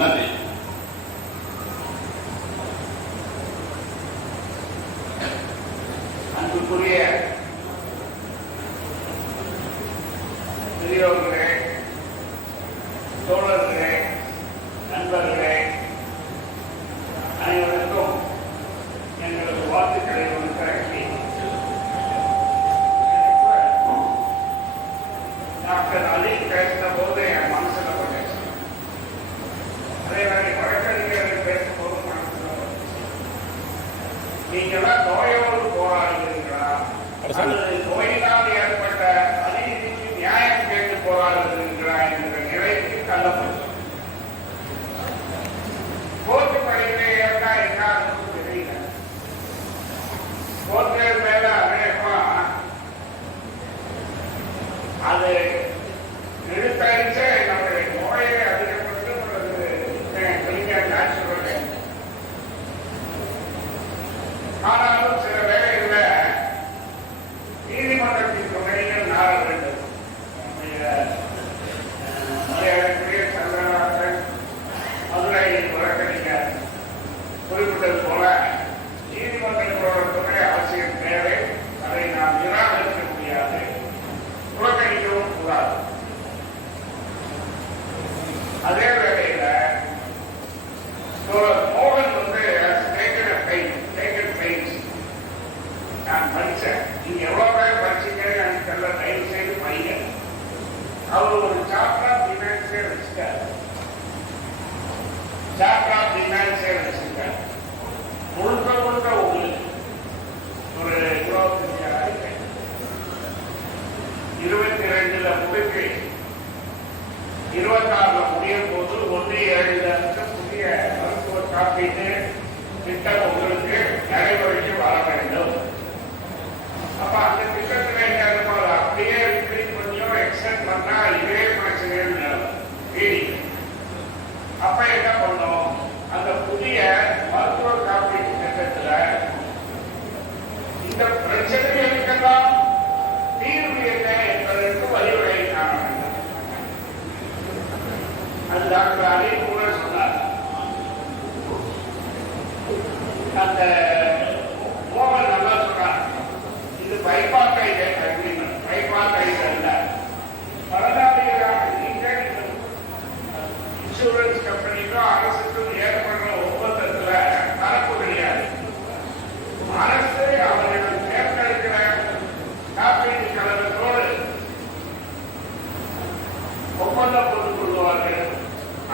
நன்றி. அன்புக்குரிய பெரியோர்களே, தோழர்களே, நண்பர்களே, அனைவருக்கும் எங்களது வாழ்த்துக்களை உணர்த்தி டாக்டர் அலி பேசின போது என் மனசுல பட்டுச்சு. அதே மாதிரி வழக்கறிஞர்கள் பேசும்போது மனசுல பட்டுச்சு. நீங்கெல்லாம் நோயோடு போராடுகிறீர்களா அல்லது நோயினால் ஏற்பட்ட அநீதிக்கு நியாயம் கேட்டு போராடுகிறீர்களா என்கிற நிலைக்கு தள்ளப்படும். கோர்ட்டு படிக்கிறேன்னா என்ன தெரியல. கோர்ட்டு மேல அநேகமா அது எழுத்தறிச்சே நம்முடைய நோயை அதிகப்பட்டு நேச்சுரல். ஆனாலும் சில வேலைகளில் நீதிமன்றத்தின் துணையில் நாட வேண்டும். மரியாதைக்குரிய சந்திரநாதன் மதுரை வழக்கறிஞர் குறிப்பிட்டது போல நீதிமன்றத்தோட துணை அவசியம் தேவை. அதை நாம் நிராகரிக்க முடியாது, புறக்கணிக்கவும் கூடாது. அதே வேளையில மோகன் நான் படித்தேன். நீங்க எவ்வளவு பேர் படிச்சீங்க எனக்கு தெரியல, தயவு செய்து படிங்க. அவர் ஒரு சாப்டர் ஆஃப் ஃபினான்ஸே வச்சுட்டார். சாப்டர் ஆஃப் ஃபினான்ஸே வச்சிருக்கார். முழுக்க முழுக்க உங்களுக்கு ஒரு 22 முடிவு 26 முடியும் போது 1/7 புதிய மருத்துவ காப்பீட்டு திட்டம் உங்களுக்கு நடைமுறைக்கு வர வேண்டும். அப்ப அந்த திட்டத்தில் என்ன அப்படியே கொஞ்சம் எக்ஸ்டெண்ட் பண்ணா இதே பிரச்சனைகள் நீடிக்கும். அப்ப என்ன பண்ணோம், அந்த புதிய மருத்துவ காப்பீட்டு திட்டத்துல இந்த பிரச்சனைகளுக்கெல்லாம் தீர்வு என்ன என்பதற்கு வழிவகை காண வேண்டும். அது டாக்டர் அலி கூட சொன்னார். அந்த மோகன் நல்லா சொன்னார். இது பைபாக்கைட் அக்ரிமெண்ட், பைபாக்கைட் அல்ல. பரதாதிகளாக நீங்கள் இன்சூரன்ஸ் கம்பெனிக்கும் அரசுக்கும் ஏற்படுற ஒப்பந்தத்துல கலப்பு கிடையாது. அரசு அவர்கள் தேர்ந்தெடுக்கிற காப்பீட்டு கழகத்தோடு ஒப்பந்தம் போட்டு கொள்வார்கள்.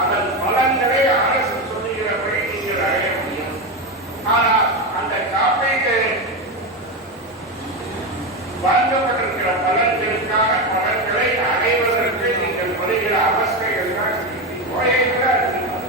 அதன் பலன்களை அரசு சொல்லுகிறபடி நீங்கள் அடைய முடியும். ஆனால் அந்த காப்பீட்டு வழங்கப்பட்டிருக்கிற பலன்களுக்கான பலன்களை அடைவதற்கு நீங்கள் வருகிற அவஸ்தைகள் தான் நோயை விட அதிகமாக.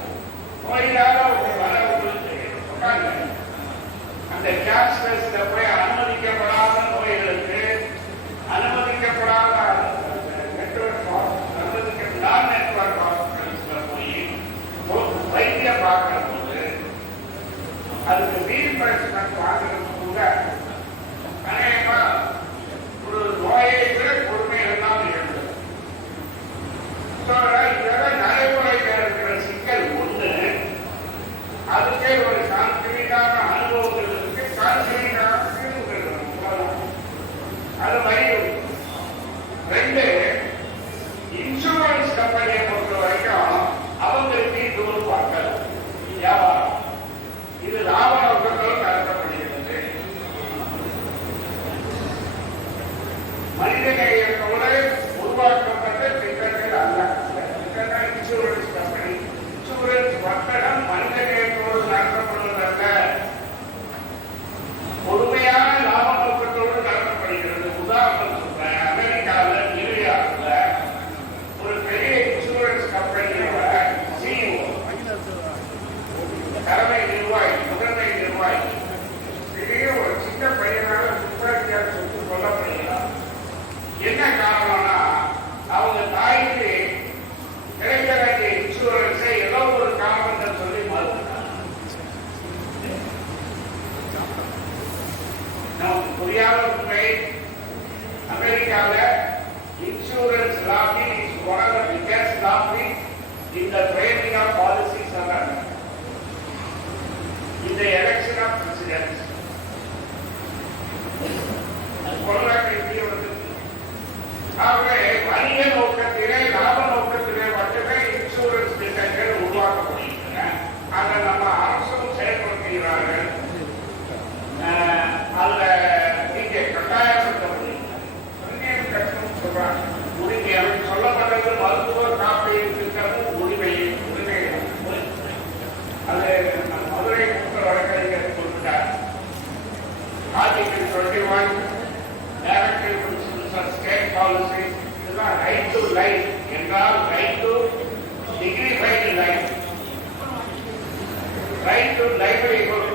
to livelihood,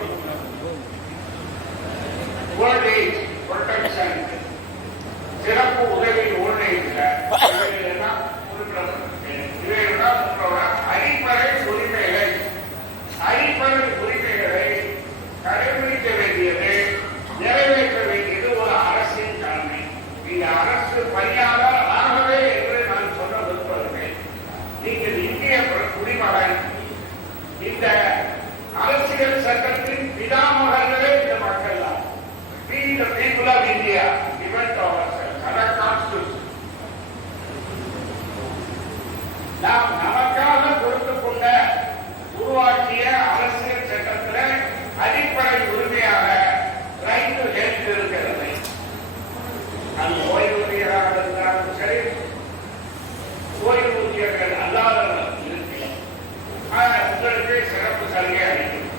old age protection, சிறப்பு உதவி old age இவையெல்லாம் அடிப்படை உரிமைகளை கடைபிடிக்க வேண்டியது, நிறைவேற்ற வேண்டியது ஒரு அரசின் கடமை. இந்த அரசு பணியாளர் ஆகவே என்று நான் சொல்ல விரும்பவில்லை. நீங்கள் இந்திய குடிமகன், இந்த அரசியல் சட்டத்தின் பிதாமகர்களே இந்த மக்கள் தான். We the people of India event ourselves under constitution. நாம் நமக்காக கொடுத்துக் கொண்ட உருவாக்கிய அரசியல் சட்டத்தில் அடிப்படை உரிமையாக ரைட் டு ஹெல்த் இருக்கிறது. அது ஓய்வூதியராக இருந்தாலும் சரி, ஓய்வூதியர்கள் அல்லாதவர்கள் இருக்கு, உங்களுக்கு சிறப்பு சலுகை அளிக்கும்.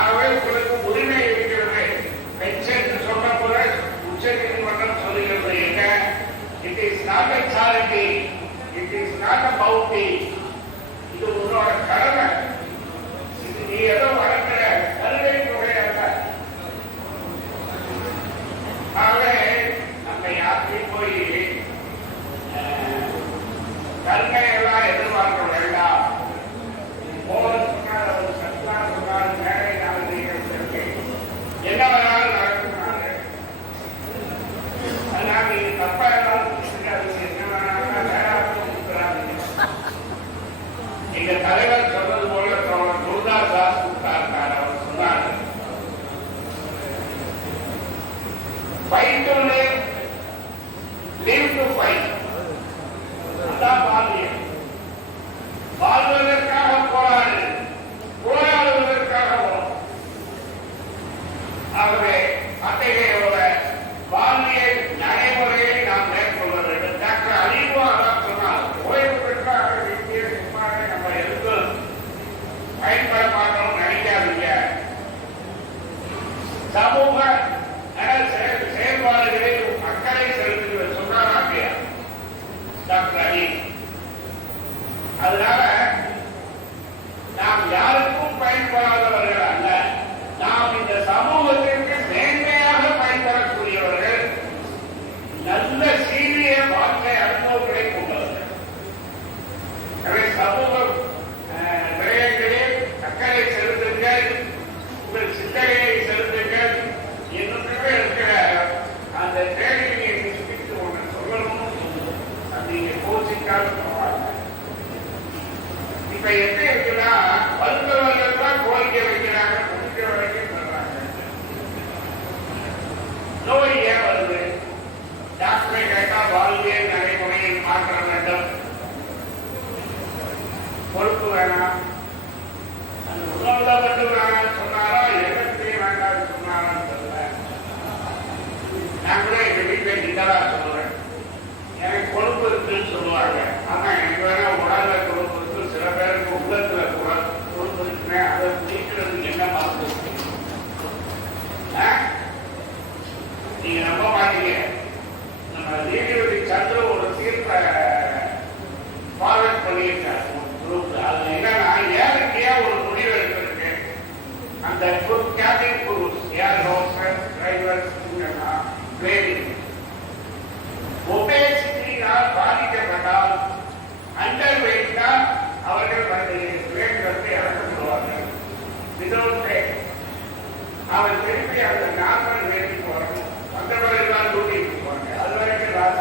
ஆகவே உங்களுக்கு உரிமை இருக்கிறது. பென்ஷன் சொன்ன போல உச்ச நீதிமன்றம் சொல்லுகிறது என்ன? It is not a charity, it is not a bounty. இது உன்னோட கடமை. இது நீ ஏதோ வளர்க்கிற சலுகை தொகை அல்ல. ஆகவே நம்ம யாருக்கும் போய் கல்மையெல்லாம் எதிர்பார்க்க வேண்டாம். மோகன் சொன்னார், அவர் சத்யா சொன்னார், மேடை நாளிகை என்ன வேணாலும் நடக்குனாங்க. அதனால நீங்க தப்பா இருந்தாலும் என்ன வேணாலும் நேராக கொடுக்குறாங்க. எங்க தலைவர் சொன்னது போல குருதாஸ் தாஸ் குப்தா இருக்கார். அவர் சொன்னார், fight to live, live to fight. அதான் வாழ்வியல். வாழ்வதற்காக போராடு, போராடுவதற்காக வரும். ஆகவே அத்தகைய ஒரு வாழ்வியல் நடைமுறையை நாம் மேற்கொள்ள வேண்டும். டாக்டர் அலிவா அதான் சொன்னார், ஓய்வு பெற்றாக வீட்டிய சும்மாவே நம்ம எதுக்கும் பயன்பட மாட்டோம் நினைக்காதீங்க. சமூக செயல்பாடுகளில் அக்கறை செலுத்துகிற சொன்னார் அப்படியா டாக்டர் அலி. அதனால நாம் யாருக்கும் பயன்படாதவர்கள் அல்ல, நாம் இந்த சமூகத்திற்கு மேன்மையாக பயன்படக்கூடியவர்கள், நல்ல சீரிய வாழ்க்கை அனுபவங்களை கொண்டவர்கள். எனவே சமூக விடயங்களில் அக்கறை செலுத்துங்கள், உங்கள் சிந்தனையை செலுத்துங்கள். என்னுமே இருக்கிற அந்த கேள்வியை நிஷ்பித்து ஒன்று சொல்லணும், அது நீங்க கோச்சிக்காக சொல்லுவாங்க. இப்ப எப்படி இருக்குன்னா, மருத்துவர்கள் தான் கோரிக்கை வைக்கிறாங்க, முடிக்கிற வரைக்கும் சொல்றாங்க. நோய் ஏன் வருது? டாக்டரை கேட்டா வாழ்வியல் நடைமுறையை மாற்ற வேண்டும், பொறுப்பு வேணாம், அந்த உணவுல மட்டும் வேணாம் சொன்னாரா, எண்ணத்திலே வேண்டாம் சொன்னாரான்னு தெரியல. நான் கூட எங்க வீட்டில் கிண்டலா சொல்லுவேன், எனக்கு கொழுப்பு இருக்குன்னு சொல்லுவாங்க. ஆனா எனக்கு வேணா உடல்ல கொழுப்பு இருக்கு, சில பேருக்கு உள்ளத்துல கொழுப்பு இருக்குன்னு அதை நீக்கிறதுக்கு என்ன மருந்து? நீங்க நம்ப மாட்டீங்க, நம்ம நீதிபதி சந்திர ஒரு தீர்ப்பை ஃபார்வர்ட் பண்ணியிருக்காரு குரூப்ல. அதுல என்னன்னா, ஏற்கனவே ஒரு முடிவு எடுத்திருக்கு. அந்த கேபின் குரூஸ், ஏர் ஹோஸ்டர்ஸ், டிரைவர்ஸ், பிளேனிங் ஒபேசிட்டியினால் பாதிக்கப்பட்டால், அண்டர் வெயிட்டால் அவர்கள் பிளேன் வந்து இறக்கப்படுவார்கள். விதவுட் பிளேன் அவர் திருப்பி அந்த நார்மல் வெயிட்டுக்கு வரணும். அந்த மாதிரிதான் டூட்டிக்கு போவாங்க. அது வரைக்கும் லாஸ்.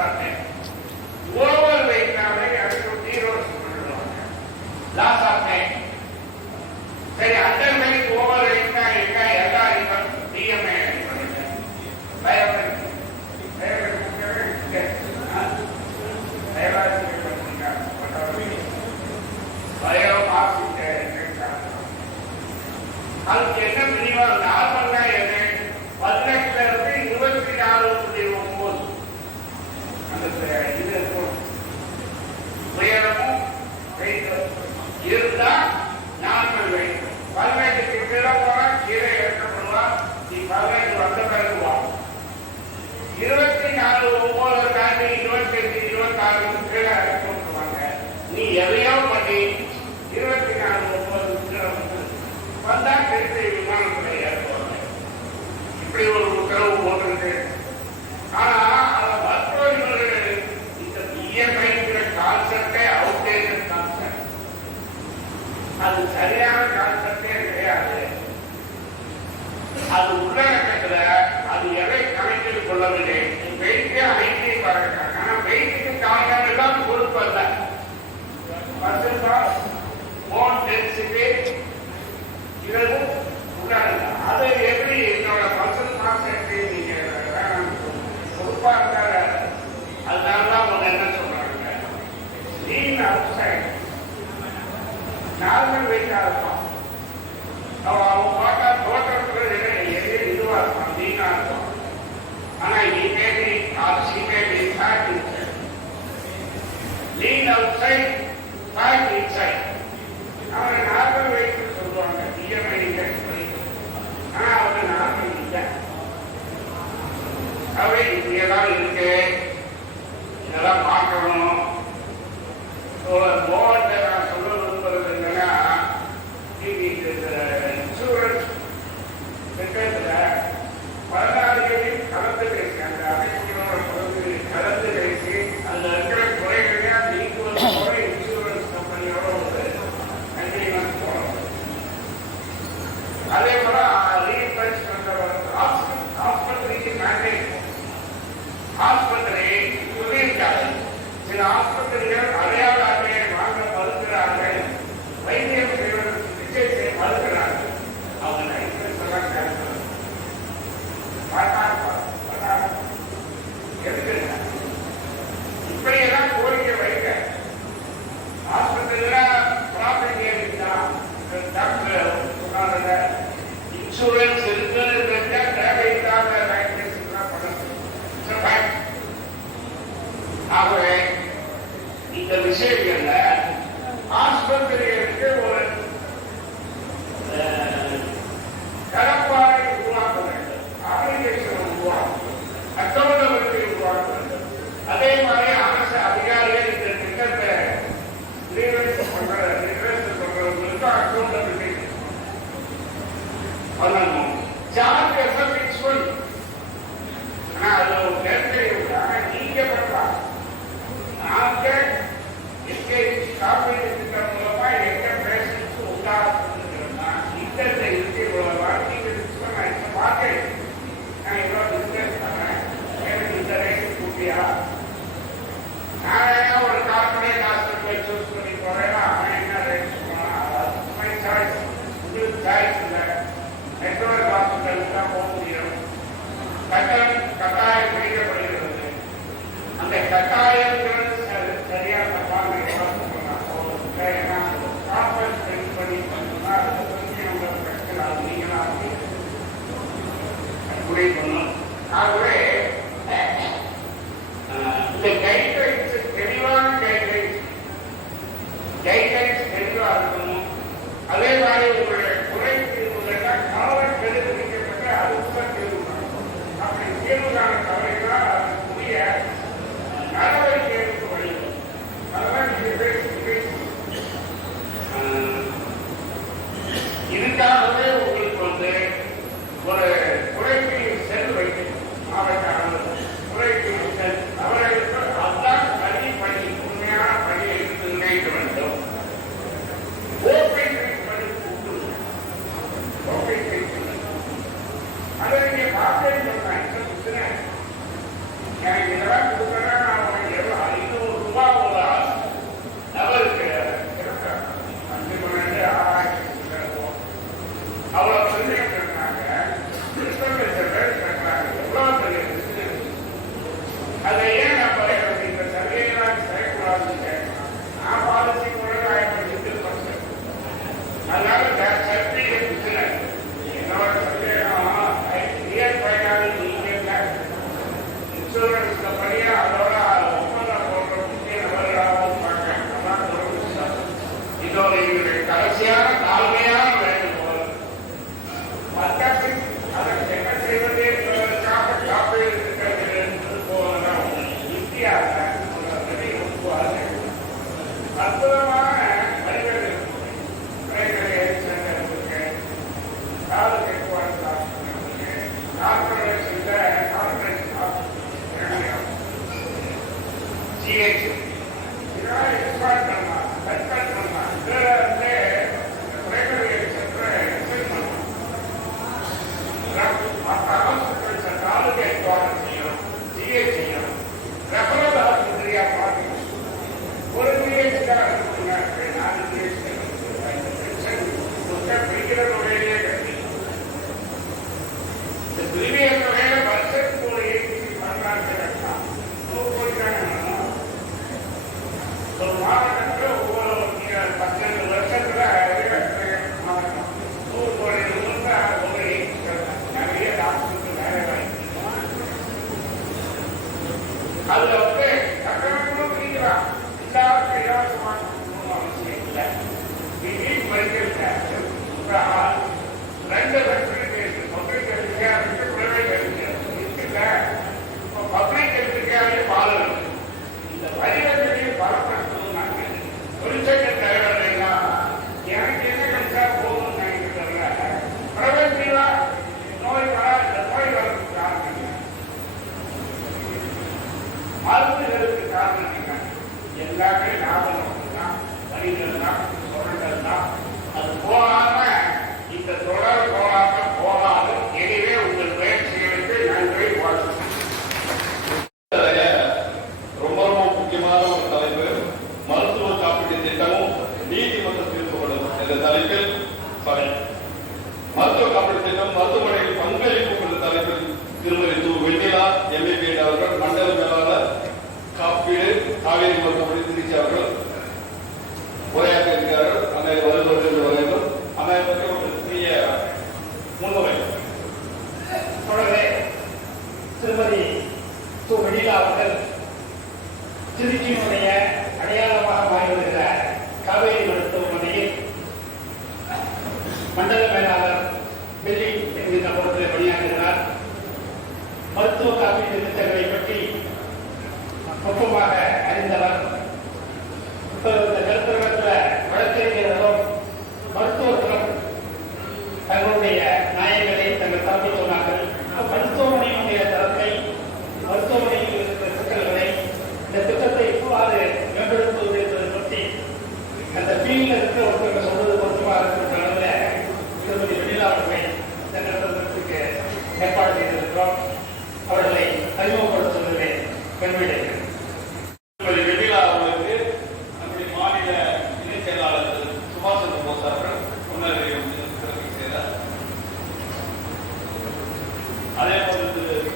ஓவர் வெயிட்னாலே அதுக்கு ஜீரோஸ் பண்ணிடுவாங்க, லாஸ் ஆஃப் டைம். சரி, அண்டர் வெயிட் ஓவர் வெயிட்னா என்ன? எல்லா டிஎம்ஏ பண்ணுங்க, பயோமெட்ரிக் அதுக்கு என்ன மினிமம்? நார்மல்னா என்ன? 18 24.9 அந்த இது இருக்கும். உயரமும் வெயிட்டும் இருந்தா நார்மல் வெயிட். 18க்கு கீழே போனா கீழே இறக்கப்படுவான். நீ 18 வந்த பிறகுவா. 24.9 தாண்டி 25 26 கீழே இறக்கப்படுவாங்க. நீ எதையோ பண்ணி 24.9 வந்தா அது சரியான கான்செப்டே கிடையாது. அது உள்ளடக்கத்துல அது எதை கணக்கில் கொள்ளவில்லை. வெயிட்டே ஹைட்டே பார்க்கிறாங்க. ஆனா வெயிட்டுக்கு காரணம் எல்லாம் பொறுப்பு அல்ல. பர்சன்டாஸ் போன் டென்சிட்டி இதெல்லாம் உள்ளடங்க. அது எப்படி என்னோட பர்சன் மார்க்ஸ் நீங்க பொறுப்பா இருக்காத. அதனாலதான் அவங்க என்ன சொல்றாங்க, லீன் அவுட் சைட் நார்மல் வெயிட்டா இருக்கும். அவங்க பார்த்தா தோற்றத்துல எது இதுவா இருக்கும், லீனா இருக்கும். ஆனா இமேஜி ஆர்சிமேஜி fat inside, lean out side fat inside. அவங்க நார்மல் வெயிட் சொல்லுவாங்க பிஎம்ஐ இண்டெக்ஸ் படி. ஆனா அவங்க நார்மல் இல்லை. அவை இப்படியெல்லாம் இருக்கு. இதெல்லாம் பார்க்கணும். போர்ட நான் சொல்ல விரும்புறது என்னன்னா, இன்சூரன்ஸ் திட்டத்துல 14 பேரையும் கலந்து பேசி, அந்த அமைப்புகளோட கலந்து பேசி அதுல இருக்கிற குறைகளை நீக்குவதோட இன்சூரன்ஸ் கம்பெனியோட ஒரு அக்ரிமெண்ட் போடணும். அதே போல ரீஇன்வெஸ்ட் பண்றவங்க ஆஸ்பத்திரிக்கு மேண்டேட். ஆஸ்பத்திரி சொல்லியிருக்காரு, சில ஆஸ்பத்திரிகள் அடையாள அட்டையை வாங்க மறுக்கிறார்கள், வைத்தியம் செய்வதற்கு சிகிச்சை செய்ய மறுக்கிறார்கள். அவங்க லைசன்ஸ் எல்லாம் கேன்சல் எதுக்குங்க இப்படியெல்லாம் கோரிக்கை வைக்க? ஆஸ்பத்திரியில ப்ராஃபிட் ஏறிச்சா டாக்டர் சொன்னாங்க, இன்சூரன்ஸ் இருக்குன்னு தெரிஞ்சா தேவையில்லாத லைசன்ஸ் எல்லாம் பண்ணணும். ஆகவே இந்த விஷயங்கள்ல ஆஸ்பத்திரிகளுக்கு ஒரு கடப்பாறை உருவாக்க வேண்டும், அப்ளிகேஷன் உருவாக்கும், அக்கௌண்டபிலிட்டி உருவாக்க வேண்டும். அதே மாதிரி அரசு அதிகாரிகள் இந்த திட்டத்தை பண்றவங்களுக்கு அக்கௌண்டபிலிட்டி பண்ணணும். சார்ஜ் எஃபெக்ட் சொல்லி ஆனா அது ஒரு நெருக்கடி. ஆனா நீங்க பண்ணலாம். நாங்க காப்பீடு திட்டம் மூலமா எங்க பேஷன்ஸ் உண்டாக்குறதுன்னா இந்த இருக்கு இவ்வளவு வாழ்க்கை நான் இந்த பார்த்தேன். நான் இவ்வளவு பிசினஸ் பண்ணேன், எனக்கு இந்த ரேட்டு கூட்டியா, நான் ஒரு கார்பரேட் ஹாஸ்பிட்டல் சூஸ் பண்ணி போறேன்னா அவன் என்ன ரேட் சொல்றான், மை சாய்ஸ். உங்களுக்கு சாய்ஸ் இல்லை. நெட்வொர்க் ஹாஸ்பிட்டலுக்கு தான் போக முடியும். கட்டாயம் பிடிக்கப்படுகிறது. அந்த கட்டாயங்கிறது சரியா தப்பான ஆகவே இந்த கைட்லைன்ஸ் தெளிவான கைட்லைன்ஸ் தெளிவா இருக்கணும். அதே மாதிரி உங்களுடைய குறை தீர்வுகள்னா காலம் கண்டுபிடிக்கப்பட்ட அதுக்குள்ள தீர்வு பண்ணணும். அப்படி தீர்வுகான தவறைதான் அதுக்குரிய நடவடிக்கை எடுத்து வழியும். அதெல்லாம் நீங்க இதுக்காகவே உங்களுக்கு ஒரு குறைக்கு செல் வைக்கணும். மாவட்ட அளவில் குறைக்கு செல் அவர்களுக்கு அதுதான் தனி பணி, உண்மையான பணி எடுத்து நினைக்க வேண்டும். ஓப்பை பண்ணி கூட்டுங்க. ஓப்பை அதை நீங்க பார்த்தேன்னு சொன்னேன். எனக்கு இதெல்லாம் கொடுத்தா நான் 500 ரூபாய் ஒரு நபருக்கு 5,12,000 அவ்வளவு சொல்லி கட்டுறாங்க. எவ்வளவு பெரிய பிசினஸ். அதை ஏன் நம்ம இந்த சர்வேலாம் செய்யக்கூடாதுன்னு கேட்கலாம். நான் பாலிசி கூட அதனால சர்டிபிகேட் பிசினஸ் என்னோட சந்தேகம் இயர் பயனாளி நீங்க இன்சூரன்ஸ் கம்பெனியா அதோட ஒப்பந்தம் போடுற முக்கிய நபர்களாகவும் பார்க்க இதோட கடைசியான தாழ்மையான வேண்டுகோள். அதற்கு என்ன செய்வது என்பதற்காக காப்பீடு திட்டத்தில் போவதுதான் இந்தியாவில் அற்புதமான வழிகள் GH இதெல்லாம் எக்ஸ்போர்ட் பண்ணலாம், கன்வெர்ட் பண்ணலாம். இதுல வந்து மெடிக்கல் கேம்ப், 2 ஃபெசிலிட்டி இருக்கு. பப்ளிக் ஹெல்த் கேர் இருக்கு, பிரைவேட் ஹெல்த் கேர் இருக்குல்ல. இப்போ பப்ளிக் ஹெல்த் கேர்லயே பால் இருக்கு. இந்த வரிவசதியை பலப்படுத்தணும். நாங்கள் தொழிற்சங்க தலைவர்களா எனக்கு என்ன கிடைச்சா போதும் நினைக்கிறதுல பிரபஞ்சீவா நோய் இந்த நோய் வரதுக்கு காரணம் என்ன, மருந்துகளுக்கு காரணம் என்ன, எல்லாமே லாபம் தான், வரிகள் தான், பொருட்கள் தான். அது போகாம இந்த தொடர் போகாது. எனவே உங்கள் முயற்சிகளுக்கு நன்றி, வாழ்த்து. ரொம்ப ரொம்ப முக்கியமான ஒரு தலைப்பு, மருத்துவ காப்பீட்டு திட்டமும் நீதிமன்றம் தீர்ப்புகளும் என்ற தலைப்பில் மருத்துவ காப்பீட்டு திட்டம் மருத்துவமனையில் பங்களிப்பு என்ற தலைப்பில் திருமதி வெண்ணிலா எம்ஏபி அவர்கள், மண்டல மேலாளர் காப்பீடு காவேரி மருத்துவமனை திருச்சி அவர்கள் உரையாற்ற இருக்கிறார்கள். அன்னை வருவது வரையிலும் அன்னை பற்றி ஒரு சிறிய முன்னுரை. தொடர்ந்து திருமதி வெண்ணிலா அவர்கள் திருச்சியினுடைய அடையாளமாக மாறி வருகிற காவேரி மருத்துவமனையில் மண்டல மேலாளர் டெல்லி என்கின்ற பொறுப்பில் பணியாற்றுகிறார். மருத்துவ காப்பீட்டு திட்டங்களை பற்றி நுட்பமாக அறிந்தவர். இப்போ இந்த கருத்தரங்கத்தில் வழக்கறிஞர்களும் மருத்துவர்களும் தங்களுடைய நியாயங்களை தங்கள் தரப்பை சொன்னார்கள். மருத்துவமனையினுடைய தரத்தை, மருத்துவமனையில் இருக்கிற சிக்கல்களை, இந்த திட்டத்தை எவ்வாறு மேம்படுத்துவது என்பதை பற்றி அந்த ஃபீல்டில் இருக்கிற ஒருத்தர்கள் சொல்வது பொருத்தமாக இருக்கிற அளவில் திருமதி வெண்ணிலா அவர்களை இந்த நிறுவனத்திற்கு ஏற்பாடு செய்திருக்கிறோம். அவர்களை அறிமுகப்படுத்துவதிலே பெருமையடைகிறேன். வெண்ணிலா அவர்களுக்கு நம்முடைய மாநில இணைச் செயலாளர் சுபாஷ் சந்திர போஸ் அவர்கள் முன்னறிவு செய்தார். அதே போல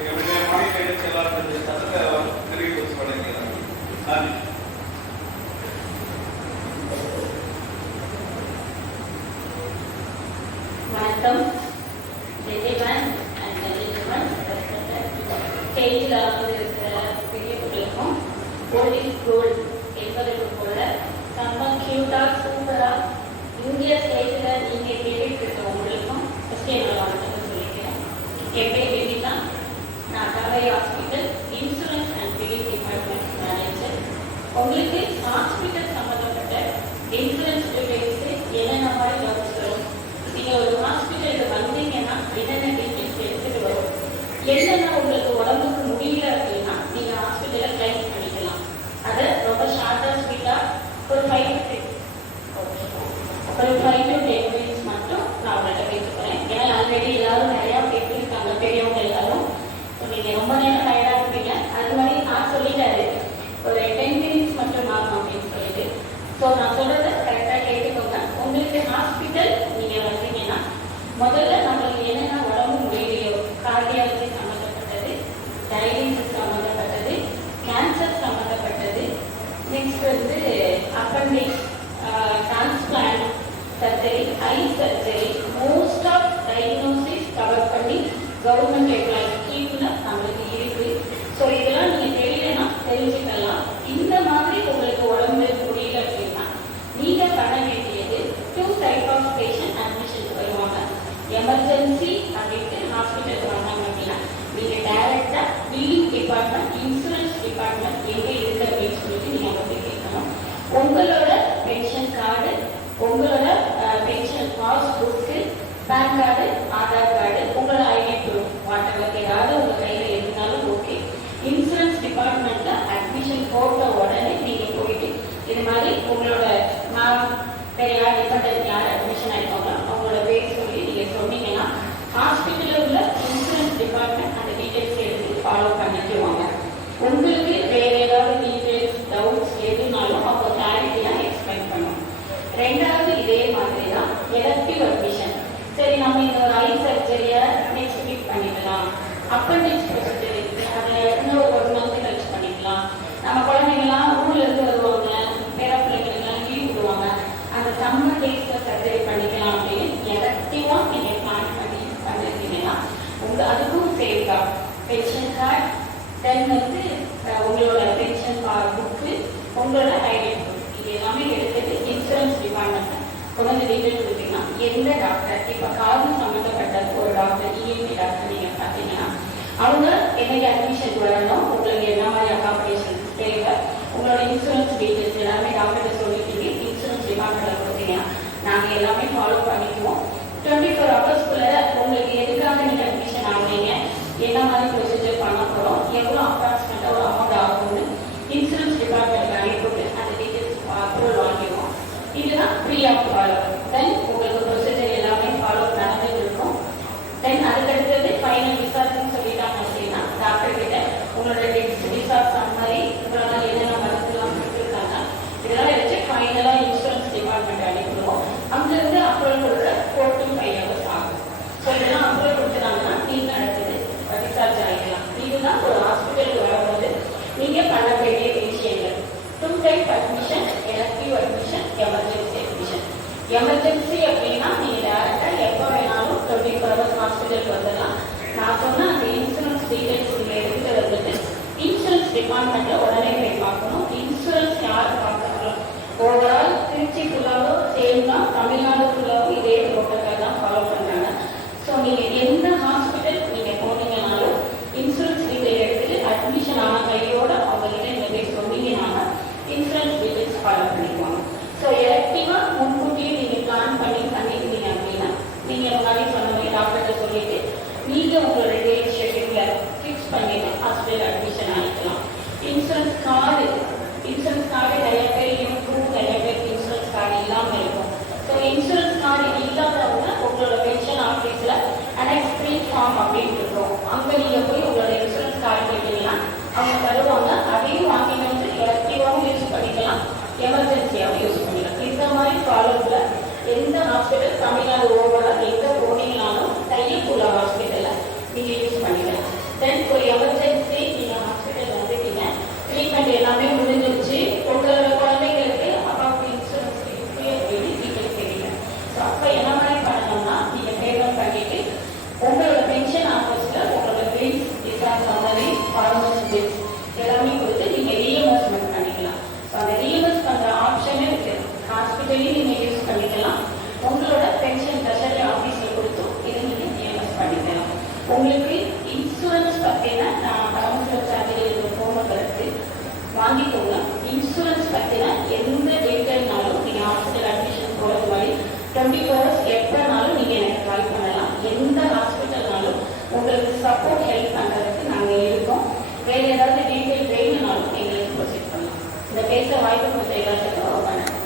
என்னுடைய மாநில இணைச் செயலாளர் சட்டத்தை அவர் தெரிவித்து வழங்குகிறார். நன்றி. வணக்கம். ஸ்டேஜில் இருக்கிற பெரியவர்களுக்கும் ஓல்ட் இஸ் கோல்ட் என்பதற்கு போல ரொம்ப கியூட்டா சூப்பரா இந்திய ஸ்டேஜில் நீங்கள் கேட்டுட்டு இருக்கவங்களுக்கும் ஃபஸ்ட் என்னோட வணக்கம் சொல்லிக்கிறேன். என் பேர் வெண்ணிலா. நான் Kauvery hospital insurance and PDS department manager. உங்களுக்கு ஹாஸ்பிட்டல் சம்மந்தப்பட்ட இன்சூரன்ஸ் டீடைல்ஸ் என்னென்ன மாதிரி டவுட்ஸ் வரும், நீங்கள் ஒரு ஹாஸ்பிட்டலுக்கு வந்தீங்கன்னா என்னென்ன டீட்டெயில்ஸ் எடுத்துகிட்டு வரும், என்னென்ன உங்களுக்கு உடம்புக்கு முடியல அப்படின்னா நீங்கள் ஹாஸ்பிட்டலில் கிளைம் பண்ணிக்கலாம். அதை ரொம்ப ஷார்ட்டாக ஸ்வீட்டாக ஒரு 5 to 10 மினிட்ஸ் மட்டும் நான் உங்கள்கிட்ட பேசுகிறேன். ஏன்னா ஆல்ரெடி எல்லாரும் நிறையா பேசியிருக்காங்க, பெரியவங்க எல்லாரும். ஸோ நீங்கள் ரொம்ப நேரம் டயர்டாக இருப்பீங்க. அது மாதிரி நான் சொல்லிட்டாரு ஒரு 10 மினிட்ஸ் மட்டும் ஆகும் அப்படின்னு சொல்லிட்டு. ஸோ நான் சொல்கிறத கரெக்டாக கேட்டுக்கோங்க. உங்களுக்கு ஹாஸ்பிட்டல் நீங்கள் வந்தீங்கன்னா முதல்ல நம்மளுக்கு என்னென்ன உடம்பு முடியலையோ, கார்டியாலஜி சம்மந்தப்பட்டது, டயாலிசிஸ் சம்மந்தப்பட்டது, கேன்சர் சம்மந்தப்பட்டது, நெக்ஸ்ட் வந்து appendix, transplant surgery, eye surgery, most of diagnosis cover பண்ணி கவர்மெண்ட் எம்ப்ளாய் ஸ்கீம்ல நம்மளுக்கு இருக்கு. ஸோ இதெல்லாம் நீங்கள் தெரியலன்னா தெரிஞ்சுக்கலாம். இந்த மாதிரி உங்களுக்கு உடம்பு முடியல அப்படின்னா நீங்கள் பண்ண வேண்டியது 2 type ஆஃப் பேஷண்ட் அட்மிஷன் வருவாங்க. எமர்ஜென்சி அப்படின்ட்டு ஹாஸ்பிட்டலுக்கு வந்தாங்க அப்படின்னா நீங்கள் டைரக்டாக பில்லிங் டிபார்ட்மெண்ட், இன்சூரன்ஸ் டிபார்ட்மெண்ட் எங்கே இருக்குது அப்படின்னு சொல்லிட்டு நீங்கள் வந்து கேட்கணும். உங்களோட பென்ஷன் கார்டு, உங்களோட pension passbook, PAN card, Aadhaar card, உங்களோட ஐடி ப்ரூஃப், வாட்டர் ஏதாவது உங்கள் கையில் இருந்தாலும் ஓகே. இன்சூரன்ஸ் டிபார்ட்மெண்ட்டில் அட்மிஷன் போட்ட உடனே நீங்கள் போயிட்டு இது மாதிரி உங்களோட வேறு யார் டிபெண்ட் யார் அட்மிஷன் ஆகிருக்காங்க அவங்களோட பேர் சொல்லி நீங்கள் சொன்னீங்கன்னா ஹாஸ்பிட்டலில் உள்ள இன்சூரன்ஸ் டிபார்ட்மெண்ட் அந்த டீட்டெயில்ஸ் எடுத்து ஃபாலோ பண்ணிக்குவாங்க. உங்களுக்கு வேறு ஏதாவது டீட்டெயில்ஸ் டவுட்ஸ் எதுனாலும் அவங்க கிளாரிட்டியாக எக்ஸ்பிளைன் பண்ணுவோம். ரெண்டாவது இதே மாதிரி தான் எலக்டிவ் அட்மிஷன். சரி, நம்ம இந்த ஒரு ஐ சர்ஜரியை நெக்ஸ்ட் வீக் பண்ணிக்கலாம், அப்பெண்டிக்ஸ் ப்ரொசீஜர் இருக்குது, அதை இன்னொரு 1 month கழிச்சு பண்ணிக்கலாம். நம்ம குழந்தைங்களாம் ஊரில் இருந்து வருவாங்க, பேர பிள்ளைங்களுக்கெல்லாம் லீவ் விடுவாங்க, அந்த சம்மர் டேஸில் சர்ஜரி பண்ணிக்கலாம் அப்படின்னு எலக்டிவாக நீங்கள் பிளான் பண்ணிருக்கீங்கன்னா அதுக்கும் சேவ் தான். பென்ஷன் கார்டு, தென் வந்து உங்களோட பென்ஷன் புக்கு, உங்களோட ஐடி ப்ரூஃப், இது எல்லாமே எடுத்துட்டு இன்சூரன்ஸ் டிபார்ட்மெண்ட் கொண்டு வந்து ப்ரொசீஜர் கொடுத்தீங்கன்னா எந்த டாக்டர் இப்போ காது சம்மந்தப்பட்ட ஒரு டாக்டர் இஎன்டி டாக்டர் நீங்கள் பார்த்தீங்கன்னா அவங்க என்னைக்கு அட்மிஷன் வரணும், உங்களுக்கு என்ன மாதிரி அகாமடேஷன் தேவை, உங்களோட இன்சூரன்ஸ் டீட்டெயில்ஸ் எல்லாமே டாக்டர்கிட்ட சொல்லிட்டீங்க, இன்சூரன்ஸ் டிபார்ட்மெண்ட்டில் கொடுத்தீங்கன்னா நாங்கள் எல்லாமே ஃபாலோ பண்ணிக்குவோம். 24 ஹவர்ஸ்க்குள்ள உங்களுக்கு எதுக்காக நீங்கள் அட்மிஷன் ஆகுறீங்க, என்ன மாதிரி ப்ரொசீஜர் பண்ண போகிறோம், எவ்வளோ அப்ராக்சிமேட்டாக ஒரு அமௌண்ட் ஆகும்னு இன்சூரன்ஸ் டிபார்ட்மெண்ட்டுக்கு அனுப்பிவிட்டு அந்த டீட்டெயில்ஸ் அப்ரூவல் வாங்கிடுவோம். இதுதான் ஃப்ரீ ஆஃப் ஃபாலோ. தென் உங்களுக்கு ப்ரொசீஜர் எல்லாமே ஃபாலோ நடந்துட்டு இருக்கும். தென் அதுக்கடுத்தது ஃபைனல் டிஸ்சார்ஜ்னு சொல்லிட்டாங்க அப்படின்னா டாக்டர் கிட்ட உங்களோட டிஸ்சார்ஜ் சம்மரி, உங்களால் என்னென்ன மருந்துலாம் கொடுத்துருக்காங்க, இதெல்லாம் வச்சு ஃபைனலாக இன்சூரன்ஸ் டிபார்ட்மெண்ட் அனுப்பிடுவோம். அங்கிருந்து அப்ரூவல் கொடுக்குற 4 to 5 hours ஆகும். ஸோ இதெல்லாம் அப்ரூவல் கொடுத்துட்டாங்கன்னா நீங்கள் அடுத்தது டிஸ்சார்ஜ் ஆகிக்கலாம். இதுதான் ஒரு ஹாஸ்பிட்டலுக்கு வரும்போது நீங்கள் பண்ண வேண்டிய விஷயங்கள். 2 type admission, elective admission, emergency admission. Emergency அப்படின்னா நீங்கள் டேரெக்டாக எப்போ வேணாலும் 24 hours ஹாஸ்பிட்டலுக்கு வந்துடலாம். நான் சொன்ன அந்த இன்சூரன்ஸ் டீட்டெயில்ஸ் நீங்கள் எடுத்துகிட்டு வந்துட்டு இன்சூரன்ஸ் டிபார்ட்மெண்ட்டை உடனே போய் பார்க்கணும். இன்சூரன்ஸ் யார் பார்க்கணும், ஓவரால் திருச்சி ஃபுல்லாவோ சேம்னா தமிழ்நாடு ஃபுல்லாவோ இதே ப்ரோட்டோக்கால் தான் ஃபாலோ பண்ணுறாங்க. ஸோ நீங்கள் எந்த ஹாஸ்பிட்டல் நீங்கள் போனீங்கனாலும் இன்சூரன்ஸ் டீட்டெயில் எடுத்துட்டு அட்மிஷன் ஆன கையோட அவங்ககிட்ட நீங்கள் போய் சொன்னீங்கன்னா இன்சூரன்ஸ் டீட்டெயில்ஸ் ஃபாலோ பண்ணிக்குவாங்க. ஸோ எலக்டிவாக முன்கூட்டியே நீங்கள் பிளான் பண்ணியிருந்தீங்க அப்படின்னா நீங்கள் முன்னாடி சொன்ன மாதிரி டாக்டர்கிட்ட சொல்லிட்டு நீங்கள் உங்களோட டேட் ஷெட்யூலை ஃபிக்ஸ் பண்ணிட்டு ஹாஸ்பிட்டல் அட்மிஷன் ஆகிக்கலாம். இன்சூரன்ஸ் கார்டு நிறைய பேர் இருக்கும், நிறைய பேருக்கு இன்சூரன்ஸ் கார்டு இல்லாமல் இருக்கும். ஸோ இன்சூரன்ஸ் கார்டு இல்லாதவங்க உங்களோட பென்ஷன் ஆஃபீஸில் அனெக்ஸ் 3 ஃபார்ம் அப்படின்னு இருக்கும். அங்கே நீங்கள் போய் உங்களோட இன்சூரன்ஸ் கார்டு கேட்டீங்கன்னா அவங்க தருவாங்க. அதையும் வாங்கிட்டு வந்து எலக்டிவாகவும் யூஸ் பண்ணிக்கலாம், எமர்ஜென்சியாகவும் யூஸ் பண்ணிக்கலாம். இந்த மாதிரி ஃபாலோவில் எந்த ஹாஸ்பிட்டல் தமிழ்நாடு ஓவரால் எங்கே போனீங்கனாலும் டைப் உள்ள ஹாஸ்பிட்டலில் நீங்கள் யூஸ் பண்ணிக்கலாம். தென் ஒரு எமர்ஜென்சி நீங்கள் ஹாஸ்பிட்டல் வந்துட்டீங்க, ட்ரீட்மெண்ட் எல்லாமே முடிஞ்சிருச்சு, உங்களோட குழந்தைங்களுக்கு அப்பாவுக்கு இன்சூரன்ஸ் இருக்குது அப்படின்னு டீட்டெயில்ஸ் தெரியுங்க. ஸோ அப்போ என்ன மாதிரி பண்ணணும்னா நீங்கள் பேமெண்ட் பண்ணிவிட்டு உங்களோட பென்ஷன் ஆஃபீஸில் உங்களோட பில்ஸ், டிஸ்சார்ஜ் சம்மரி, ஃபார்மர்ஸ் பில்ஸ் எல்லாமே கொடுத்து நீங்கள் ரீஎம்பர்ஸ்மெண்ட் பண்ணிக்கலாம். ஸோ அந்த ரீஎம்பர்ஸ் பண்ணுற ஆப்ஷனே இருக்குது. ஹாஸ்பிட்டலையும் நீங்கள் யூஸ் பண்ணிக்கலாம், உங்களோட பென்ஷன் ட்ரெஷரி ஆஃபீஸில் கொடுத்தும் இதை நீங்கள் ரீஎம்பர்ஸ் பண்ணிக்கலாம். உங்களுக்கு இன்சூரன்ஸ் பற்றின நான் கவுன்சிலர் சார்ஜில் போன கருத்து வாங்கிக்கோங்க. இன்சூரன்ஸ் பற்றின எந்த டீட்டெயில்னாலும் நீங்கள் ஹாஸ்பிட்டல் அட்மிஷன் போகிறது மாதிரி 24 hours எப்போனாலும் நீங்கள் எனக்கு கால் பண்ணலாம். எந்த ஹாஸ்பிட்டல்னாலும் உங்களுக்கு சப்போர்ட் ஹெல்ப் பண்ணுறதுக்கு நாங்கள் இருக்கோம். வேறு ஏதாவது டீட்டெயில் வேணும்னாலும் எங்களுக்கு ப்ரொசீட் பண்ணலாம். இந்த பேச வாய்ப்பு கொடுத்த எல்லாத்துக்கும் ரொம்ப நன்றி.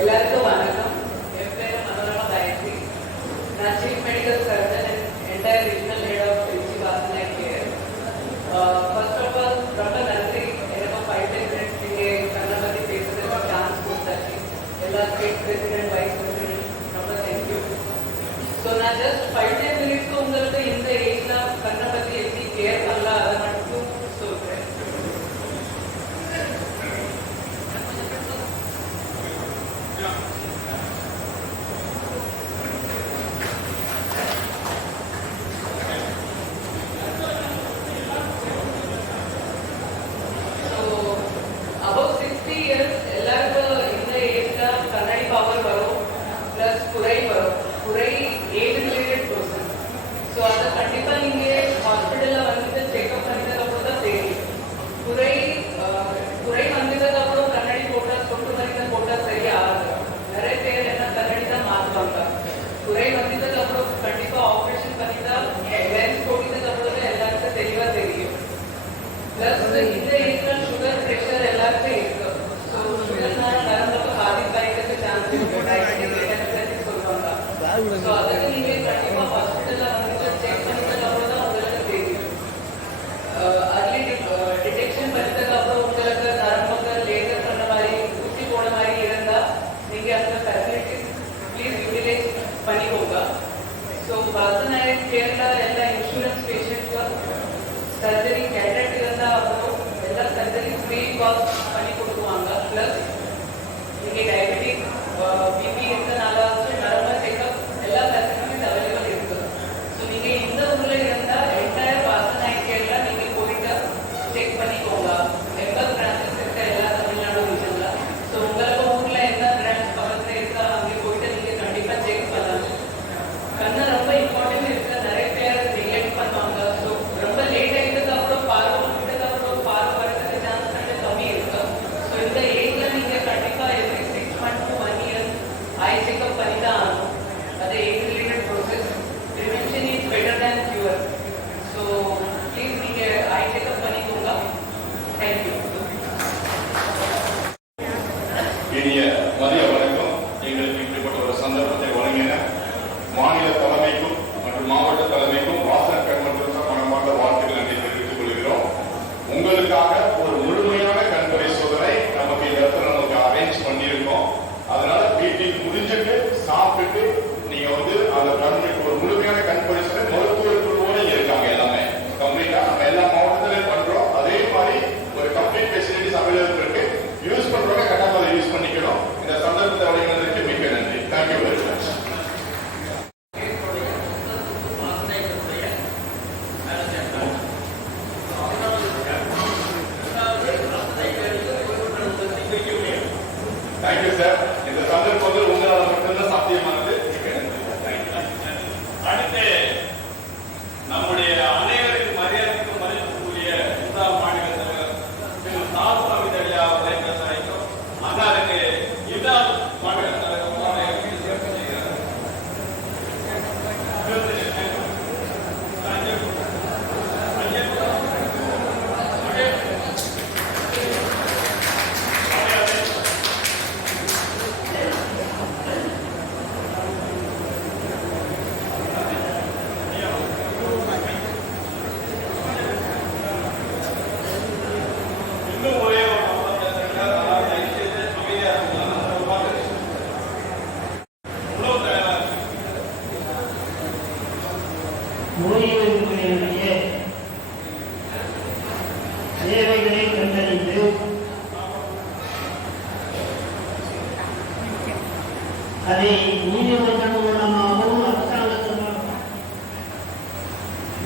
எல்லாருக்கும் வணக்கம். என் பேர் மனோரமா காயத்ரி. நான் chief medical surgeon and entire regional head of Trichy வாசனை கேர். ஃபர்ஸ்ட் ஆஃப் ஆல் ரொம்ப நன்றி, எனக்கு 5-10 மினிட்ஸ் நீங்கள் கண்ணை பற்றி பேசுறதுக்கு சான்ஸ் கொடுத்தாச்சு. எல்லா ஸ்டேட் பிரசிடென்ட், வைஸ் பிரசிடென்ட் ரொம்ப தேங்க்யூ. ஸோ நான் ஜஸ்ட் 5-10 மினிட்ஸ்க்கு உங்களுக்கு இந்த ஏஜில் கண்ணை பற்றி எப்படி கேர் பண்ணலாம் அதை மட்டும் சொல்கிறேன். குறை ஏஜ் ரிலேட்டட் பர்சன். ஸோ அதை கண்டிப்பாக நீங்கள் நீதிமன்றம் மூலமாகவும் அரசாங்கத்தின்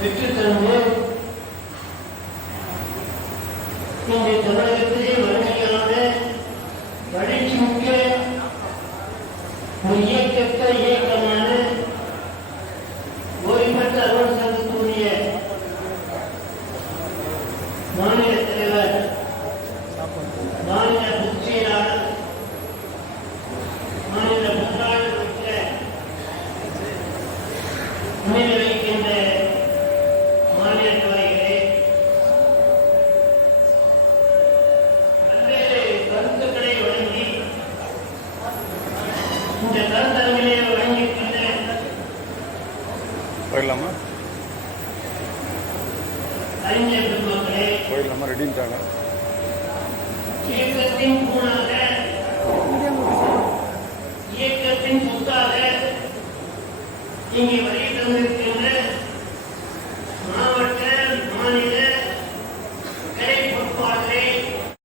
வெற்றி தந்து இன்று தமிழகத்திலே வளர்ச்சியான வளர்ச்சி மிக்க ஒரு இயக்கமான ஓய்வு பெற்ற அலுவலர் சங்கத்தினுடைய மாநில தலைவர், மாநில பொதுச் செயலாளர், மாநில பொருளாளர் உள்ளிட்ட முன்னிலை வைக்கின்ற மாநில நிர்வாகிகளே, பல்வேறு கருத்துக்களை வழங்கி இந்த கருத்தரங்கிலே வழங்கியிருக்கின்ற போயிடலாமா அறிஞர் பெருமக்களே, போயிடலாமா ரெடின்ட்டாங்க. இயக்கத்தின் தூணாக, இயக்கத்தின் சொத்தாக இங்கே வருகை தந்திருக்கின்ற